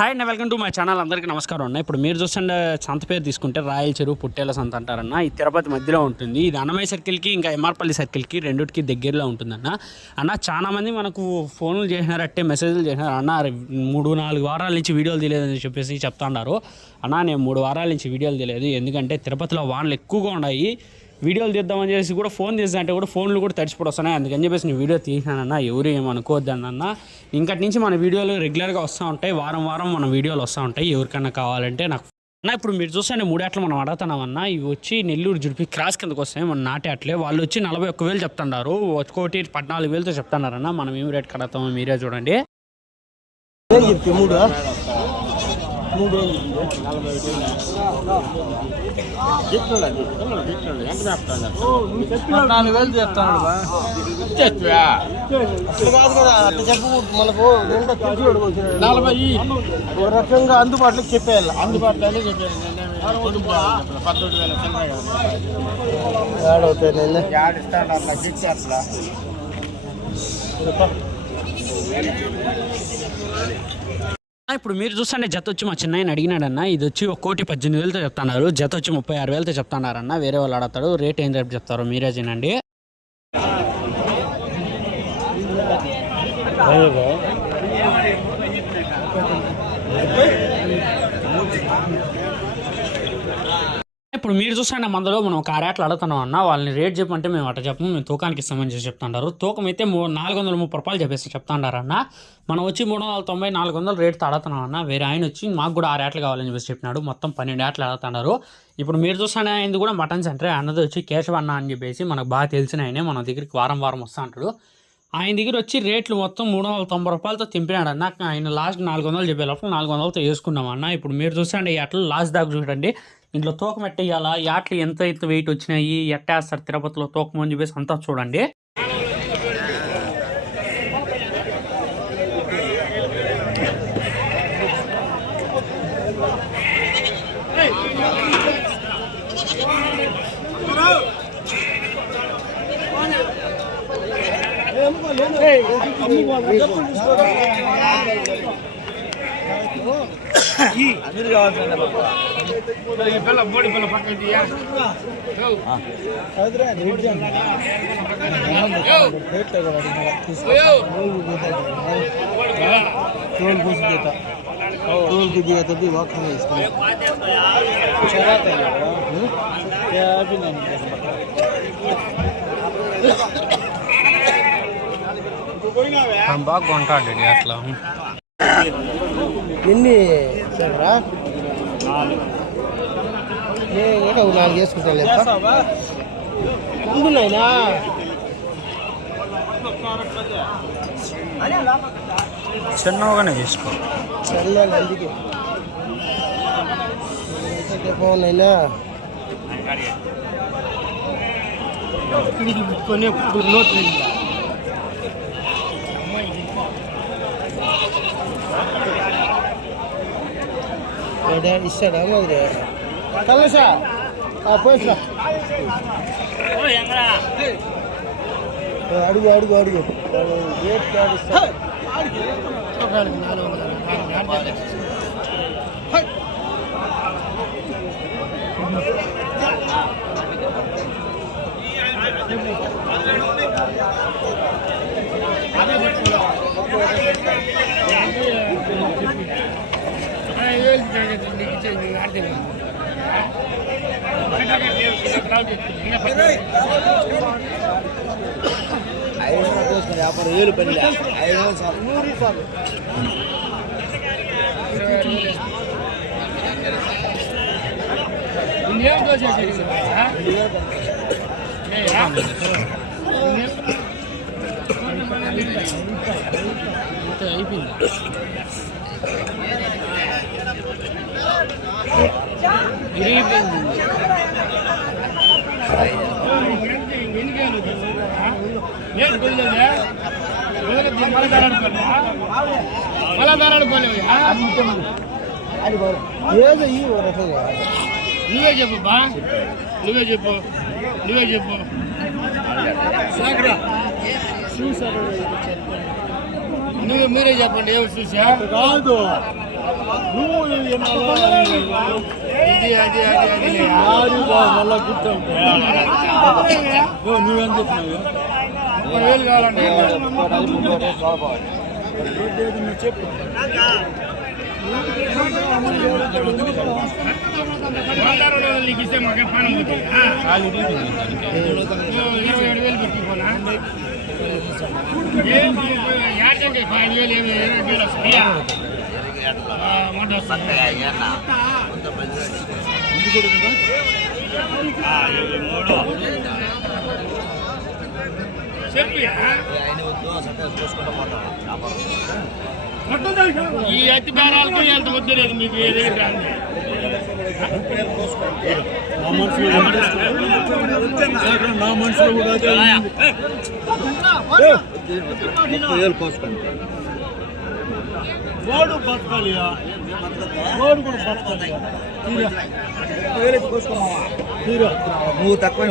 Hi and welcome to my channel. అందరికీ నమస్కారం అన్న. ఇప్పుడు మీరు చూస్తుండే సంత పేరు తీసుకుంటే రాయల చెరువు పుట్టేల సంత అంటారన్న. ఈ తిరుపతి మధ్యలో ఉంటుంది. ఇది అన్నమయ్య సర్కిల్కి ఇంకా ఎంఆర్పల్లి సర్కిల్కి రెండుకి దగ్గరలో ఉంటుందన్న. అన్న చాలామంది మనకు ఫోన్లు చేసినారట్టే మెసేజ్లు చేసినారు. అన్న మూడు నాలుగు వారాల నుంచి వీడియోలు తెలియదని చెప్పేసి చెప్తా ఉన్నారు అన్న నేను మూడు వారాల నుంచి వీడియోలు తెలియదు ఎందుకంటే తిరుపతిలో వానలు ఎక్కువగా ఉన్నాయి. వీడియోలు తీద్దామని చేసి కూడా ఫోన్ చేసి అంటే కూడా ఫోన్లు కూడా తడిచిపోయి వస్తున్నాయి. అందుకని చెప్పేసి నేను వీడియో తీసినానన్న ఎవరు ఏమనుకోవద్దన్న ఇంకటి నుంచి మన వీడియోలు రెగ్యులర్గా వస్తూ ఉంటాయి. వారం వారం మన వీడియోలు వస్తూ ఉంటాయి. ఎవరికైనా కావాలంటే నాకు అన్న ఇప్పుడు మీరు చూస్తే మూడేట్లు మనం అడుగుతున్నామన్నా ఇవి వచ్చి నెల్లూరు జుడిపి క్రాస్ కిందకు వస్తాయి. మన నాటే అట్లే వాళ్ళు వచ్చి నలభై ఒక్క వేలు చెప్తున్నారు. ఒక్కోటి పద్నాలుగు వేలతో చెప్తున్నారన్న. మనం ఏం రేట్ కడతామో మీరే చూడండి. ఏం చెప్తే మూడు మూడు పద్నాలుగు వేలు చెప్తాను అట్లా కాదు కదా అట్లా చెప్పు మనకు రెండో తెచ్చి నలభై ఒక రకంగా అందుబాటులో చెప్పేయాలి అందుబాటులోనే చెప్పాను పద్దెనిమిది వేల ఏడవుతాయి నేను యాడిస్తాను అట్లా గిచ్చి అట్లా ఇప్పుడు మీరు చూస్తుంటే జత వచ్చి మా చిన్నయ్యని అడిగినాడన్న ఇది వచ్చి ఒక కోటి పద్దెనిమిది వేలతో చెప్తున్నారు. జత వచ్చి ముప్పై ఆరు వేలతో చెప్తున్నారన్న వేరే వాళ్ళు అడతాడు రేట్ ఏం రేపు చెప్తారు మీరే తినండి ఇప్పుడు మీరు చూస్తున్న మందులో మనం ఒక ఆరేట్లు అడుగుతున్నాం అన్న వాళ్ళని రేట్ చెప్పంటే మేము అట్ట చెప్పము మేము తూకానికి ఇస్తామని చెప్పి చెప్తుంటారు తూకం అయితే మూ నాలుగు వందల ముప్పై రూపాయలు చెప్పేసి చెప్తాండారన్న మనం వచ్చి మూడు వందల తొంభై నాలుగు వందల రేట్తో అడుగుతున్నాం అన్న. వేరే ఆయన వచ్చి మాకు కూడా ఆరేట్లు కావాలని చెప్పేసి చెప్పినాడు. మొత్తం పన్నెండు ఏట్లు అడుగుతున్నారు ఇప్పుడు మీరు చూస్తున్న ఆయనది కూడా మటన్ సెంటర్. అన్నది వచ్చి కేశవ అన్న అని చెప్పేసి మనకు బాగా తెలిసిన ఆయనే మన దగ్గరికి వారం వారం వస్తా అంటాడు. ఆయన దగ్గర వచ్చి రేట్లు మొత్తం మూడు వందల తొంభై రూపాయలతో తింపినాడు అన్న. ఆయన లాస్ట్ నాలుగు వందలు చెప్పే లోపల నాలుగు వందలతో వేసుకున్నాం అన్న. ఇప్పుడు మీరు చూసండి ఈ అట్లు లాస్ట్ దాకా చూడండి. ఇంట్లో తూకం ఎట్టేయాలా? యాట్లు ఎంత ఎంత వెయిట్ వచ్చినాయి? ఎట్టేస్తారు తిరుపతిలో తూకం అని చెప్పేసి అంతా చూడండి. పిల్ల పక్కన తీయా. टोल घुस देता टोल को दिया तभी वक्त में इसको क्या अभी नहीं బాగా కొంటాడు అట్లా ఎన్ని సార్రా ఏదో నాలుగు లేదా ఉండు నాయనా చిన్నగానే తీసుకో. చల్లాలి అందుకే. చెప్పనైనా కొన్ని నోట్లు ఇస్తాడా మరి కలసా పోయిసా అడుగు అడుగు అడుగు రేట్ కార్డు ఇస్తా ఐదు వందలు. పోసుకుని వ్యాపారం ఏళ్ళు పని ఐదు వందలు చాలు నూరు చాలు ఏం దోచేసేది అయిపోయింది ఏదో ఈ నువ్వే చెప్పు బా నువ్వే చెప్పు నువ్వే చెప్పు సాకురా నువ్వు మీరే చెప్పండి ఏమి చూసా కాదు నువ్వు ఇది అది అది అది మళ్ళా గుర్తు నువ్వేం చెప్తున్నావు ముప్పై వేలు కావాలంటే నువ్వు చెప్పు నీకు ఇస్తే మాకే పని అవుతుంది. ఇరవై ఏడు వేలు పెట్టుకోనా ఏం పది వేలు ఏమి ఇరవై వేలు వస్తాయా ఈ అతి బేరాలకు ఎంత వద్దు లేదు మీకు ఏదైనా రాంది నా మనసులో కూడా బతకాలి కూడా బతకాలి నువ్వు తక్కువ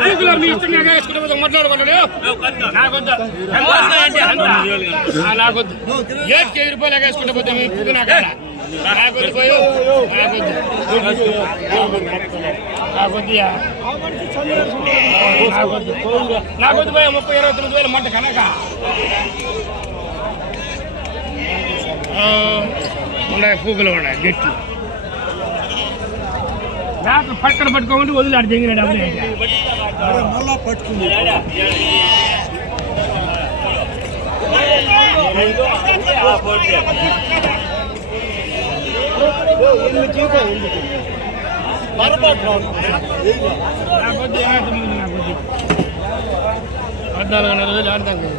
బైకులో మీ ఇష్టంగా వేసుకుంటే నాకొద్దు. నాకొద్దు. ఏడు కేజీ రూపాయలు వేసుకుంటే పోతే నాకు నాకొద్దు పోయి నాకొద్దు నాకొద్దుయా నాకొద్దు నాకొద్దు పోయి ముప్పై ఇరవై తొమ్మిది వేలు మంట కనుక ఉన్నాయి పూగులు ఉన్నాయి గట్టి రాత్రి పక్కన పట్టుకోమంటే వదిలాడు జంగినాడు అప్పుడే మళ్ళా పట్టుకుంది నాకొద్దు ఇరవై తొమ్మిది నాకొద్దు పద్నాలుగున్నర వేలు ఆడతాం కదా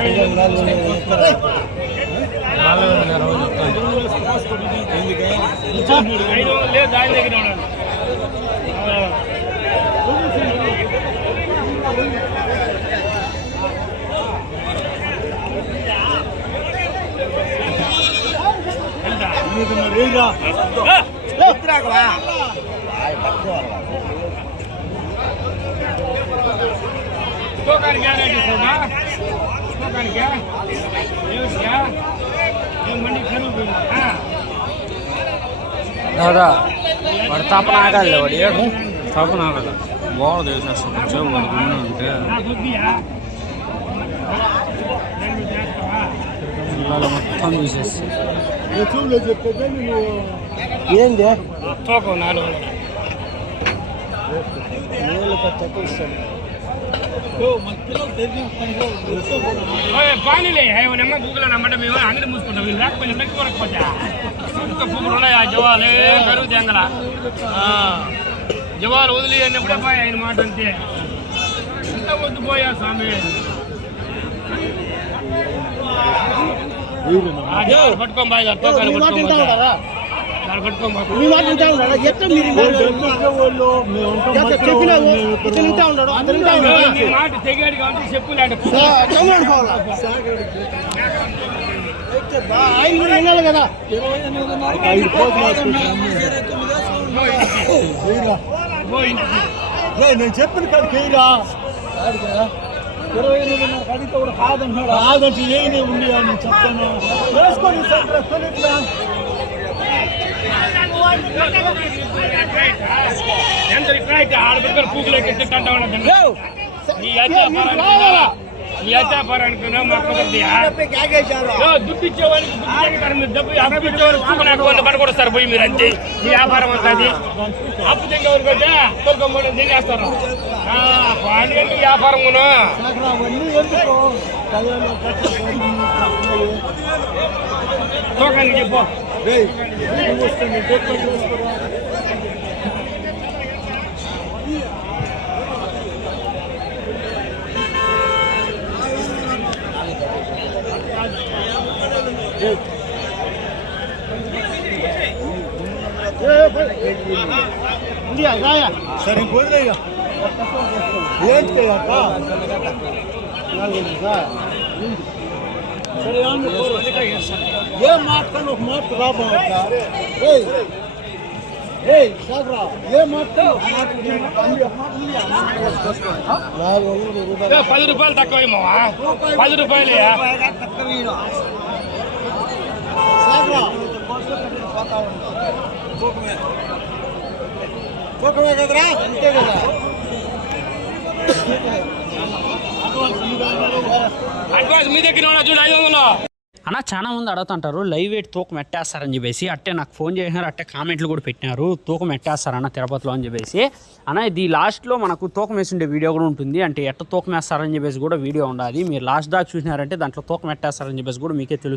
ఐదు వందలు లేదు దాని దగ్గర ఉన్నాడు తూకానికి గ్యారెంటీ సోమా తూకానికి ఏమిటిగా ఏం మండి కరువు పోయింది ఆ? దాదా వాడు తపన పిల్లలు మొత్తం నువ్వు ఏంది? తూకం నాలుగు వందలు. తక్కువ ఇస్తాను. ఓయ్, పానీలే. నెమ్మ గూగుల్ నమ్మంటే మేము అంగడి మూసుకుంటాం. వీళ్ళు లేకపోతే నెక్కి కొనకపోతే. ఇంకా పువ్వులు ఉన్నాయా జవాలే? కరువు తెంగల. జవాలు వదిలి అన్నప్పుడే పోయి ఆయన మాట అంతే. ఇంత వద్దు పోయా స్వామి. ఆయన కూడా వినాలి కదా. ఐదు నేను చెప్పిన కాదు ఇరవై ఎనిమిదిన్నర కడిగితే కూడా కాదంటున్నాడు కాదంటే ఏనే ఉంది అని చెప్తాను వేసుకొని ఎంత రైట్ ఆడబిడ్డలు ఈ అత్యాపారానికి ఈ అత్యాపారానికి మాకు దుడ్డు ఇచ్చేవాడికి డబ్బు అప్పు వాళ్ళు పోయి మీరు అంతే వ్యాపారం అంతా అప్పు తింగేవారు కొట్టే తినేస్తారు. పాండి వ్యాపారం కొను అవన్నీ ఎందుకు కళ్యాణం కట్టుకొని తోకానికి చెప్పు రేయ్, నువ్వు వస్తే నీ డొక్కు వేసుకోరా. సరే కుదిరేగా ఏంటి అక్క సరే ఏం మాట్లాడు ఒక మాట రాబోతా నాలుగు వందల రూపాయలు ఏ, పది రూపాయలు తక్కువ ఇమ్మవా పది రూపాయలు తూకమే కదరా అంతే కదా అడ్వాన్స్ మీ దగ్గర చూడు ఐదు వందలు. అన్న చాలా మంది అడుగుతుంటారు లైవ్ వెయిట్ తూకం ఎట్టేస్తారని చెప్పేసి. అట్టే నాకు ఫోన్ చేసినారు అట్టే కామెంట్లు కూడా పెట్టినారు తూకం ఎట్టేస్తారన్న తిరుపతిలో అని చెప్పేసి. అన్న ఇది లాస్ట్లో మనకు తూకం వేసిండే వీడియో కూడా ఉంటుంది. అంటే ఎట్ట తూకం వేస్తారని చెప్పేసి కూడా వీడియో ఉండాలి. మీరు లాస్ట్ దాకా చూసినారంటే దాంట్లో తూకం ఎట్టేస్తారని చెప్పేసి కూడా మీకే తెలుసు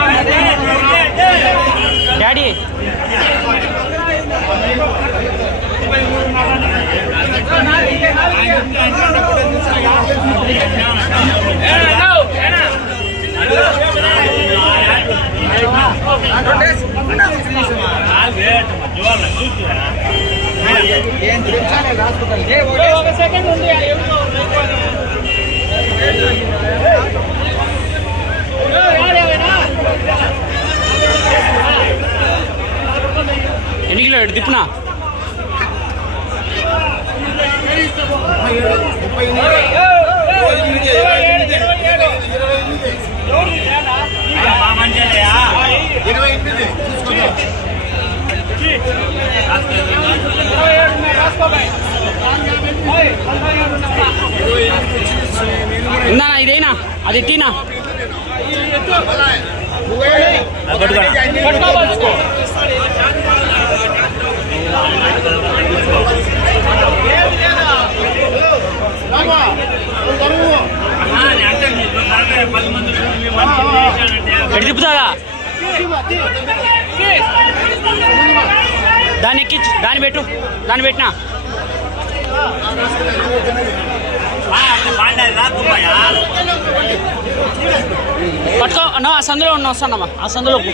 డాడీ తెలియదు? నీకుందిరా? డాడీ ఎన్ని కిలో తిప్పునా? ఇందా ఇదేనా? అది ఎట్టినా? ఎటు తిప్పుతాగా దాన్ని ఎక్కించు దాన్ని పెట్టు దాన్ని పెట్టినా. పట్టుకో అన్న ఆ సందులో ఉన్నా వస్తానమ్మా ఆ సందులో పో.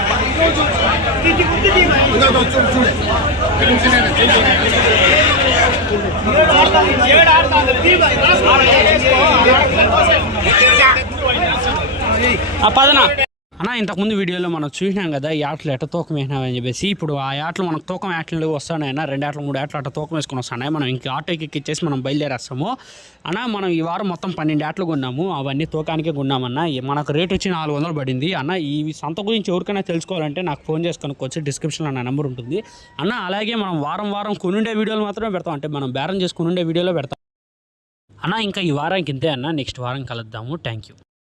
அப்பதானா అన్న ఇంతకుముందు వీడియోలో మనం చూసినాం కదా ఈ ఆటలు ఎట్ట తూకం వేసినామని చెప్పేసి ఇప్పుడు ఆ ఆటలు మనకు తూకం ఆటలు వస్తానైనా రెండు ఆటలు మూడు ఆటలు అట్ట తూకం వేసుకొని వస్తున్నాయి. మనం ఇంక ఆటోకి ఎక్కిచ్చేసి మనం బయలుదేరేస్తాము. అన్న మనం ఈ వారం మొత్తం పన్నెండు ఆటలు కొన్నాము. అవన్నీ తూకానికే కొన్నామన్న మనకు రేట్ వచ్చి నాలుగు వందలు పడింది. అన్న ఈ సంత గురించి ఎవరికైనా తెలుసుకోవాలంటే నాకు ఫోన్ చేసి కనుక్కోవచ్చు. డిస్క్రిప్షన్లో నా నెంబర్ ఉంటుంది. అన్న అలాగే మనం వారం వారం కొనుండే వీడియోలు మాత్రమే పెడతాం. అంటే మనం బేరం చేసుకుని ఉండే వీడియోలో పెడతాం. అన్న ఇంకా ఈ వారానికి ఇంతే అన్న నెక్స్ట్ వారం కలుద్దాము. Thank you.